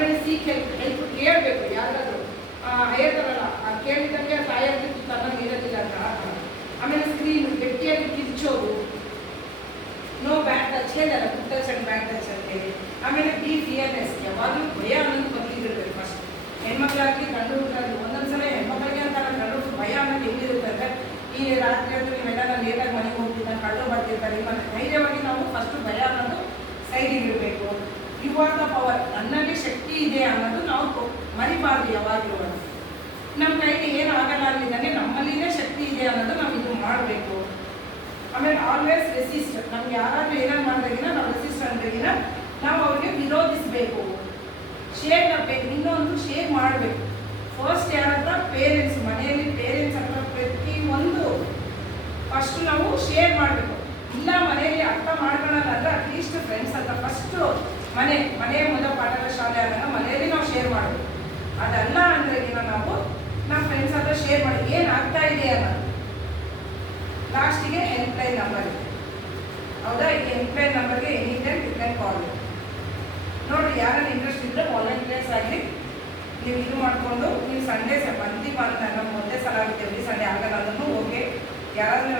ಆಮೇಲೆ seek help ಕೇಳಬೇಕು, ಯಾರಾದರೂ ಹೇಳ್ತಾರಲ್ಲ ಕೇಳಿದಂಗೆ ತಾಯಿಯಾಗಿ ತನ್ನಂಗೆ ಇರೋದಿಲ್ಲ ಅಂತ. ಆಮೇಲೆ ಸ್ಕ್ರೀನ್ ಗಟ್ಟಿಯಾಗಿ ಕಿರ್ಚೋದು, ನೋ ಬ್ಯಾಡ್ ಟಚ್ ಹೇಳಿಲ್ಲ, good touch and bad touch ಅಂತ ಹೇಳಿ. ಆಮೇಲೆ ಬಿ ಫಿಯರ್ನೆಸ್, ಯಾವಾಗಲೂ ಭಯ ಅನ್ನೋದು ಬಂದಿರಬೇಕು ಫಸ್ಟ್. ಹೆಣ್ಮಕ್ಳಾಗಲಿ ಗಂಡು ಹುಡುಗರಾಗಲಿ ಒಂದೊಂದ್ಸಲ ಹೆಣ್ಮಕ್ಳಿಗೆ ಅಂತ ಗಂಡು ಭಯ ಅನ್ನೋದು ಹೆಂಗಿರುತ್ತೆ ಅಂದರೆ, ಈ ರಾತ್ರಿ ಅಂತೂ ನೀವೆಲ್ಲ ನಾನು ಲೇಟಾಗಿ ಮನೆಗೆ ಹೋಗ್ತಿದ್ದ ಕಳ್ಳು ಬರ್ತಿರ್ತಾರೆ, ಮತ್ತು ಧೈರ್ಯವಾಗಿ ನಾವು ಫಸ್ಟು ಭಯ ಅನ್ನೋದು ಸೈಡಿಗೆ ಇರಬೇಕು. ಯು ಆರ್ ದ ಪವರ್, ನನ್ನಲ್ಲಿ ಶಕ್ತಿ ಇದೆ ಅನ್ನೋದು ನಾವು ಮರಿಬಾರ್ದು ಯಾವಾಗಲೂ. ನಮ್ಮ ಕೈಗೆ ಏನು ಆಗಲ್ಲ ಅನ್ನಿದಂಗೆ ನಮ್ಮಲ್ಲಿನೇ ಶಕ್ತಿ ಇದೆ ಅನ್ನೋದು ನಾವು ಇದು ಮಾಡಬೇಕು. ಆಮೇಲೆ ಆಲ್ವೇಸ್ ರೆಸಿಸ್ಟ್, ನಮ್ಗೆ ಯಾರಾದರೂ ಏನಾರು ಮಾಡಿದಾಗಿನ ನಾವು ರೆಸಿಸ್ಟ್ ಅಂದಾಗಿನ ನಾವು ಅವ್ರಿಗೆ ವಿರೋಧಿಸಬೇಕು. ಶೇರ್ ಮಾಡಬೇಕು, ಇನ್ನೊಂದು ಶೇರ್ ಮಾಡಬೇಕು. ಫಸ್ಟ್ ಯಾರ ಹತ್ರ? ಪೇರೆಂಟ್ಸ್. ಮನೆಯಲ್ಲಿ ಪೇರೆಂಟ್ಸ್ ಹತ್ರ ಪ್ರತಿಯೊಂದು ಫಸ್ಟ್ ನಾವು ಶೇರ್ ಮಾಡಬೇಕು. ಇಲ್ಲ ಮನೆಯಲ್ಲಿ ಅರ್ಥ ಮಾಡ್ಕೊಳ್ಳೋಣ ಅಂದರೆ ಅಟ್ಲೀಸ್ಟ್ ಫ್ರೆಂಡ್ಸ್ ಹತ್ರ ಫಸ್ಟು ಮನೆಯ ಮೊದಲ ಪಾಠದ ಶಾಲೆ ಆದಾಗ ಮನೆಯಲ್ಲಿ ನಾವು ಶೇರ್ ಮಾಡಬೇಕು. ಅದಲ್ಲ ಅಂದ್ರೆಗಿನ ನಾವು ನಮ್ಮ ಫ್ರೆಂಡ್ಸ್ ಹತ್ರ ಶೇರ್ ಮಾಡಿ ಏನಾಗ್ತಾ ಇದೆ ಅನ್ನೋದು. ಲಾಸ್ಟಿಗೆ ಹೆಲ್ಪ್ಲೈನ್ ನಂಬರ್ ಇದೆ, ಹೌದಾ? ಈ ಹೆಲ್ಪ್ಲೈನ್ ನಂಬರ್ಗೆ any time you can call. ನೋಡಿರಿ, ಯಾರು ಇಂಟ್ರೆಸ್ಟ್ ಇದ್ದರೆ ವಾಲಂಟಿಯರ್ಸ್ ಆಗಲಿ ನೀವು ಇದು ಮಾಡಿಕೊಂಡು ನೀವು ಸಂಡೇ ಮಂತ್ಲಿ ಬಂದು ನಮ್ಮ ಒಂದೇ ಸಲ ಆಗುತ್ತೆ, ಎವ್ರಿ ಸಂಡೇ ಆಗಲ್ಲ ಅದನ್ನು ಓಕೆ. ಯಾರಾದರೂ